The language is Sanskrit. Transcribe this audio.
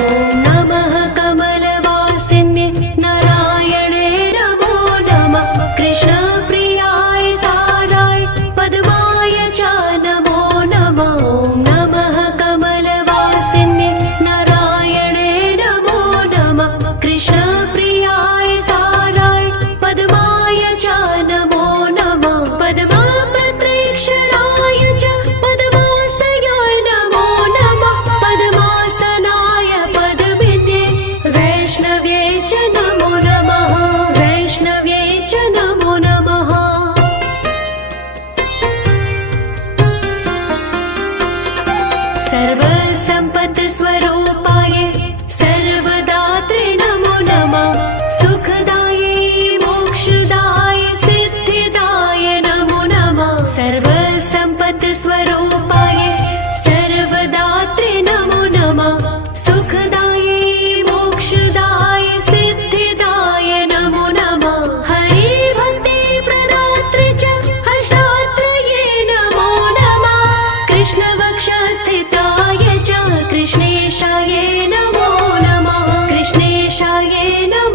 ॐ नमः कमलवासिन्ये नारायणे नमो नमः कृष्णप्रियाय साराय पद्माय च नमो नमः ॐ नमः कमलवासिन्ये नारायणे नमो नमः कृष्णप्रियाय साराय पद्माय च नमो नमः पद्मापत्रैक्षणाय च पद्मासनाय नमो नमः पद्मासनाय पद्मिने वैष्णव्यै च नमो नमः वैष्णव्यै च नमो नमः सर्वसम्पत्स्वरूपाय सर्वदात्रे नमो नमः सुखदायै मोक्षदाय सिद्धिदाय नमो नमः सर्वसम्पत्स्वरूपाय सर्वदात्रे नमो नमः सुखदायै मोक्षदाय सिद्धिदाय नमो नमः हरि भक्ति प्रदात्रे च हर्षदात्रये नमो नमः कृष्णवक्षस्थिताय च कृष्णेशाय नमो नमः कृष्णेशाय नमो